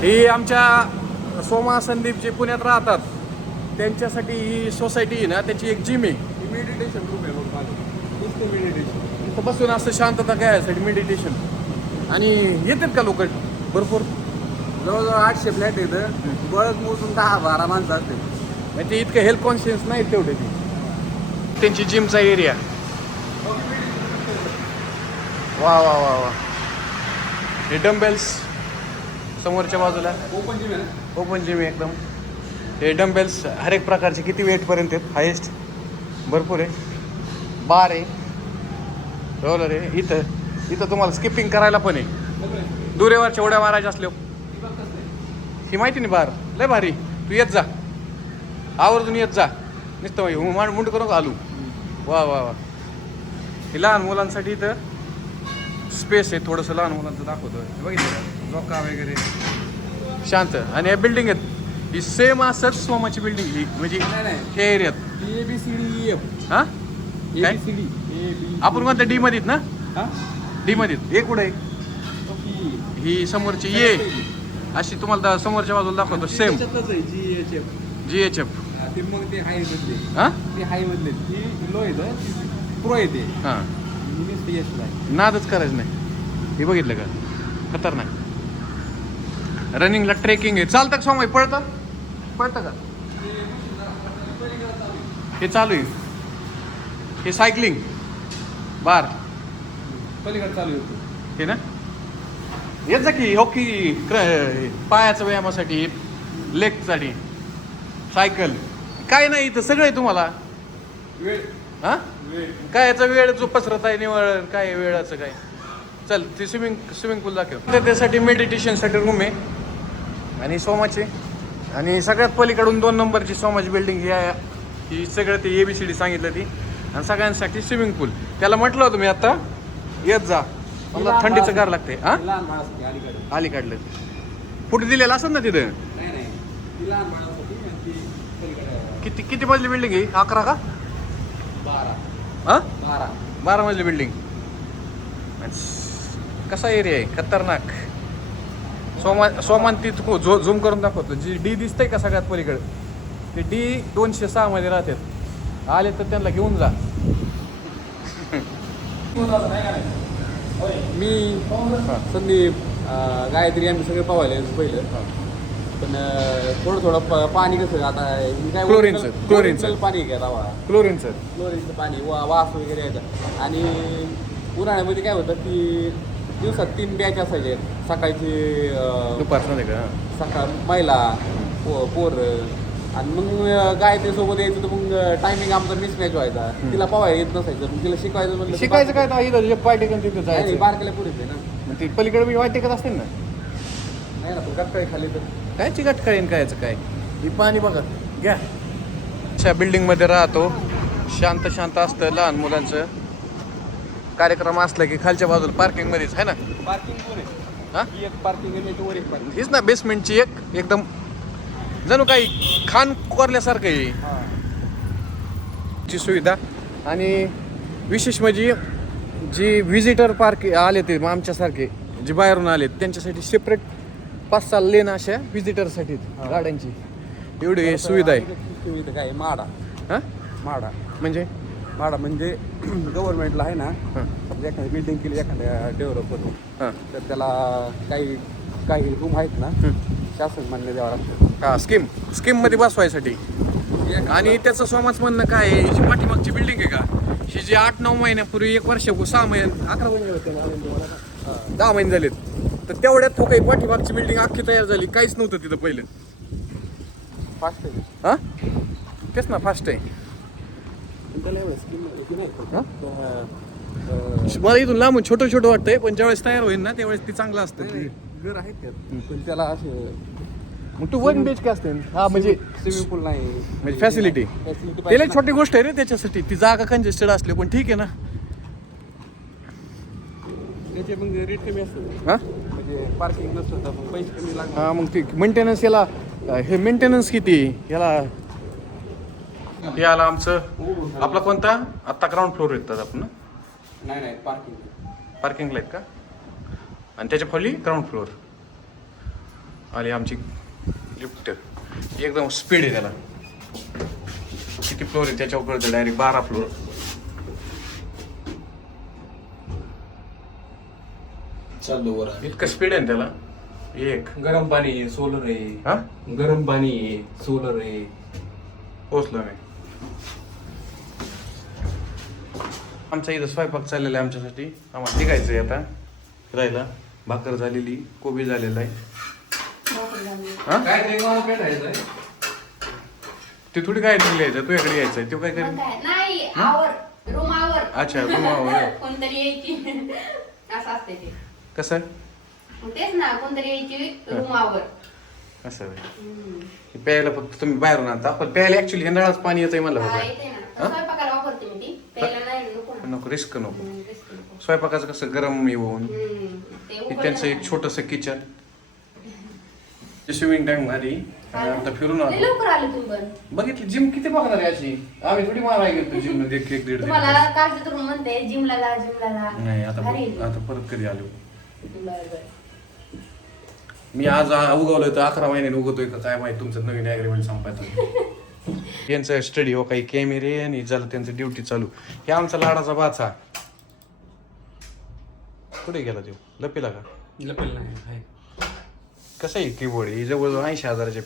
ही आमच्या सोमा संदीप जे पुण्यात राहतात. त्यांच्यासाठी ही सोसायटी आहे ना त्याची एक जिम आहे. मेडिटेशन रूम आहे बघ नुसतं मेडिटेशन इथं बसून असं शांतता घ्यायसाठी मेडिटेशन आणि येतात का लोक? भरपूर. जवळजवळ आठशे फ्लॅट येतं बळच मोजून दहा बारा माणसं असते म्हणजे ते इतकं हेल्थ कॉन्शियस नाही तेवढे ती. त्यांची जिमचा एरिया वा वा वा वा. हे डम्बेल्स समोरच्या बाजूला? ओपन जिम आहे ओपन जिम आहे एकदम. हे डम्बेल्स हर एक प्रकारचे किती वेटपर्यंत आहेत? हायेस्ट भरपूर आहे. बार आहे. रोलर आहे. इथं इथं तुम्हाला स्किपिंग करायला पण आहे. दुरेवरच्या उड्या मारायच्या असल्या. ही माहिती नाही बार. लय भारी. तू येत जा. आवर्जून येत जा. नुसतं भाई मांड मुंड करून आलू वा वा वा. हे लहान मुलांसाठी इथं स्पेस आहे. थोडंसं लहान मुलांचं दाखवतो बघितलं का झोका वगैरे. शांत. आणि या बिल्डिंग आहेत. ही सेम असंच सोमाची बिल्डिंग ही म्हणजे नाही नाही. हे एरियात A B C D E F हा? ए काय? बी सी डी ए बी आपण कोणत्या डी मध्येत ना? हा? डी मध्येत हे कुठे? ओके. ही समोरची ये अशी तुम्हाला दा- समोरच्या बाजूला दाखवतो. सेम त्याच्यातच आहे G H F G H F ते मग ते हाय मधले. हा? ते हाय मधले. ती लो येतं ती प्रो येते हा. आहे. नादच करायचं नाही. हे बघितलं का? खतरनाक. रनिंगला ट्रेकिंग आहे. चालतं का सोमाई पळतं? पळतं का? हे चालू आहे. हे सायकलिंग. बार. पलीकडे चालू होतो हे ना? येत जा की हॉकी पायाच्या व्यायामासाठी लेगसाठी सायकल. काय नाही इथं सगळं आहे तुम्हाला. वेळ. हा? काय याचा वेळ जो पसरत आहे निवळ काय आहे वेळाचं काय? चल ते स्विमिंग स्विमिंग पूल दाखव. त्यासाठी मेडिटेशनसाठी रूम आहे. आणि सोमाचे. आणि सगळ्यात पलीकडून दोन नंबरची सोमाची बिल्डिंग ही आहे. ही सगळं ते ए बी सी डी सांगितलं ती. आणि सगळ्यांसाठी स्विमिंग पूल त्याला म्हटलं होतं मी आता येत जा. मला थंडीचं गार लागते. हा? अलीकडे. अलीकडलं. फुट दिलेलं असत ना तिथं. किती किती मजली बिल्डिंग आहे अकरा का? बारा. हा? बारा. बारा मजली बिल्डिंग कसा एरिया आहे? खतरनाक. सोमा सोमान ती तू झो झूम करून दाखवतो. जी डी दिसतंय का सगळ्यात पलीकडे? ते डी दोनशे सहा मध्ये राहतात. आले तर त्यांना घेऊन जा. मी संदीप गायत्री आम्ही सगळे पवायले पहिलं. पण थोडं थोडं पाणी कसं आता काय क्लोरीनचं, क्लोरीनचं. पाणी घ्या क्लोरीन सर क्लोरीनचं पाणी वा वास वगैरे आणि उन्हाळ्यामध्ये काय होतं की दिवसात तीन बॅच असायचे. सकाळची दुपारचं का? सकाळ महिला पो पोर. आणि मग गायत्री सोबत यायचं तर मग टायमिंग आमचा मिसमॅच व्हायचा. तिला पवायला येत नसायचं. मग तिला शिकवायचं म्हणलं तर शिकायचं काय? तर इथं तिथं नाही, नाही, जायचं. बारकाल्या पुढेच आहे ना. मग ते पलीकडे मी वाट टेकत असतील ना? नाही ना पण गटकाळी खाली तर. काय चिकट कायचं काय? ही पाणी बघा. घ्या. अशा बिल्डिंगमध्ये राहतो. शांत शांत असतं लहान मुलांचं. कार्यक्रम असला की खालच्या बाजूला पार्किंगमध्येच आहे ना? पार्किंग हा? ही एक पार्किंग वर पार्किंग हीच ना बेसमेंटची एक एकदम जणू काही खान कोरल्यासारखं आहे. ची सुविधा. आणि विशेष म्हणजे जी व्हिजिटर पार्क आले ते आमच्यासारखे जे बाहेरून आले त्यांच्यासाठी सेपरेट पाच सहा लेन अशा व्हिजिटरसाठी. गाड्यांची. एवढी सुविधा आहे. सुविधा काय? माडा. हां? माडा. म्हणजे? माडा म्हणजे गव्हर्नमेंटला आहे ना समजा एखादी बिल्डिंग केली एखाद्या डेव्हलपरने हां. तर त्याला काही काही रूम आहेत ना. शासन मान्य द्यावं लागतं. हा स्कीम स्कीममध्ये बसवायसाठी. आणि त्याचं सोमाच म्हणणं काय आहे ही पाठीमागची बिल्डिंग आहे का? ही जी आठ नऊ महिन्यापूर्वी एक वर्ष सहा महिने अकरा महिने होते मला. दहा महिने झालेत. तर तेवढ्यात तो काही पाठीमागची बिल्डिंग अख्खी तयार झाली काहीच नव्हतं तिथं पहिलं. फास्ट आहे. हा? तेच ना फास्ट आहे. मला इथून लांबून छोटं छोटं वाटतंय पण ज्यावेळेस तयार होईल ना त्यावेळेस ती चांगलं असतं घर आहेत त्यात पण त्याला असे मग तू वन बीच काय असते. हा म्हणजे स्विमिंग पूल नाही. म्हणजे फॅसिलिटी त्याला छोटी गोष्ट आहे रे त्याच्यासाठी. ती जागा कंजेस्टेड असली पण ठीक आहे ना. त्याचे मग रेट कमी असतात. हा? म्हणजे पार्किंग नसतं पैसे कमी लागणार. हा मग ती मेंटेनन्स याला हे मेंटेनन्स किती? याला हे आला आमचं. आपला कोणता? आत्ता ग्राउंड फ्लोर येतात आपण नाही नाही पार्किंग पार्किंगला आहेत का? आणि त्याच्याखाली ग्राउंड फ्लोअर आली आमची लिफ्ट एकदम स्पीड आहे त्याला. किती फ्लोर आहे त्याच्यावर कळतं डायरेक्ट बारा फ्लोर चाललो वर इतकं स्पीड आहे ना त्याला? एक. गरम पाणी आहे सोलर आहे. हा? गरम पाणी आहे सोलर आहे. पोचलो मी. आमचा इथं स्वयंपाक चाललेला आहे आमच्यासाठी. आम्हाला निघायचं आहे आता. फिरायला. भाकर झालेली कोबी झालेला आहे. ते थोडी काय तरी यायचं तू इकडे यायचं आहे तो काय करेल? अच्छा, ते. कसं? तेच ना कोणतरी यायची रूम आवर. असं आहे. हे प्यायला फक्त तुम्ही बाहेरून आणता. पण प्यायला ऍक्च्युली हे नळाच पाणी येतंय म्हणलं हा, बघा येते ना हा? स्वयंपाकाला वापरते मी ती. प्यायला नाही नको ना. नको रिस्क नको. हम्म, तेच की नको. स्वयंपाकाचं कसं गरम येऊन हम्म, ते हे त्यांचं ना. एक छोटस किचन स्विमिंग टँक आणि आता फिरून लय आलो लवकर आले तुम्ही पण. बघितली जिम किती बघणार आहे अशी? आम्ही थोडी मारायला गेलो जिममध्ये एक एक दीड दीड तुम्हाला तास. कालचं तर म्हणते जिमला जा जिमला जा. नाही आता भारी आहे. आता परत कधी आलो. बरं बरं. मी आज उगवलोय तर अकरा महिन्याने उगवतोय का काय माहिती तुमचं नवीन ऍग्रीमेंट संपायचं यांचं स्टडी हो काही कॅमेरे आणि झालं त्यांचं ड्युटी चालू. हे आमचा लाडाचा बाचा. कुठे गेला तो? लपेला का? लपेल नाही. कसं आहे कीबोर्ड हे जवळजवळ ऐंशी हजाराचे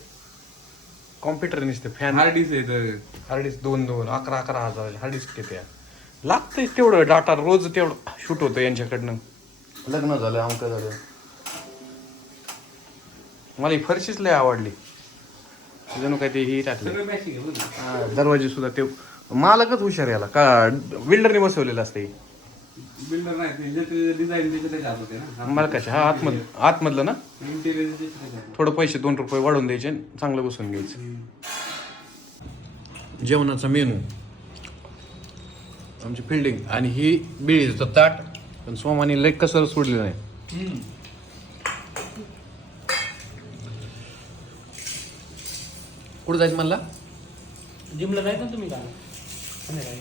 कॉम्प्युटर नसते फॅन हार्ड डिस्क आहे तर. हार्डिस्क दोन दोन अकरा अकरा हजाराचे हार्डिस्क किती आहे लागतंय तेवढं डाटा रोज तेवढं शूट होतं यांच्याकडनं. लग्न झालं अमकं झालं. मला ही फरशीच लय आवडली. जणू काय ते ही टाकली दरवाजे सुद्धा ते मालकच हुशार याला. का बिल्डरने बसवलेलं असते बिल्डर नाही ते जे डिझाईन त्याच्या त्याच्या हात होते ना मालकाचे हा आतमध आतमधलं ना. थोडं पैसे दोन रुपये वाढवून द्यायचे आणि चांगलं बसून घ्यायचं. जेवणाचा मेनू. आमची फिल्डिंग आणि ही बिळीचं ताट. पण सोमाने लय कसर सोडलेलं नाही. कुठं जायचं म्हणला? जिमला जायचं ना तुम्ही काल संध्याकाळी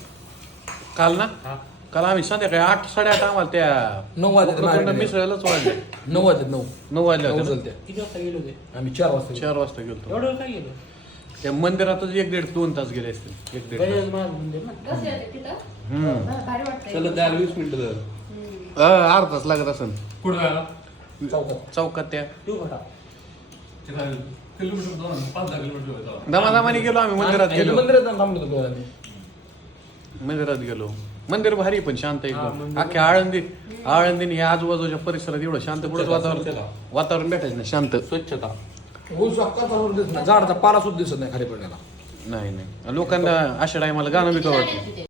काल ना? हा. काल आम्ही संध्याकाळी आठ साडेआठ आम्हाला त्या नऊ माझ्याकडे. मिसळायलाच वाजले नऊ वाजले नऊ. नऊ वाजले नऊ होते ना? किती वाजता गेलो ते आम्ही चार वाजता चार वाजता गेलो एवढं काय गेलो? त्या मंदिरातच एक दीड दोन तास गेले असतील. एक दीड तास. गजानन महाराज मंदिर ना? कसे होते तिथं? हम्म. बरं, भारी वाटतंय. चला वीस मिनिटं हम्म. अं, अर्धा तास लागत असेल. कुठं जायला चौकात. चौकात त्या. तू तिथं किलोमीटर दोन पाच दहा किलोमीटर होतं दमादमाने गेलो आम्ही मंदिरात गेलो. मंदिरात जाऊन थांबलो होतो आम्ही. मंदिरात गेलो. मंदिर भारी पण शांत हा, एकदम मंदिर- अख्ख्या आळंदी आळंदीने ह्या आजूबाजूच्या परिसरात एवढं शांत कुठंच वातावरण. वातावरण भेटायचं ना शांत. स्वच्छता. ऊस दिसत नाही झाडाचा पाला सुद्धा दिसत नाही खाली पडलेला. नाही नाही. लोकांना अशा टायमाला गाणं बी आहे तिथे.